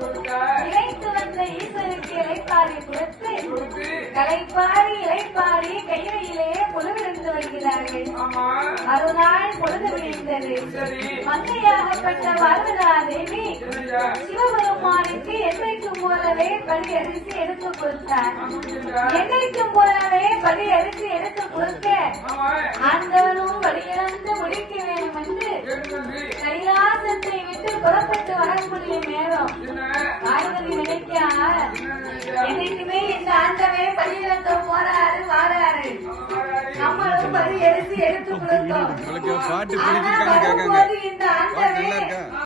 கொடுத்தார். இழைத்து வந்த ஈசனுக்கு இலைப்பாரி கொடுத்து கலைப்பாரி இலைப்பாரி கையிலே பொழுவிருந்து வருகிறார்கள். மறுநாள் பொழுது விழிந்தது. மங்கையாகப்பட்ட பார்வதா தேவி சிவபெருமானுக்கு என்றைக்கும் போலவே பலி அரிசி எடுத்து கொடுத்தார். என்றைக்கும் போலவே பலி அரிசி எடுத்து கொடுக்க ஆண்டவனும் வழியிழந்து முடிக்க வேண்டும் என்று கைலாசத்தை விட்டு புறப்பட்டு வரக்கூடிய நேரம் பார்வதி நினைக்கா என்னைக்குமே இந்த ஆண்டவே பலியிழக்க போறாரு வாராரு, நம்மளும் பலி அரிசி எடுத்து கொடுத்தோம். ஆனா வரும்போது இந்த ஆண்டவே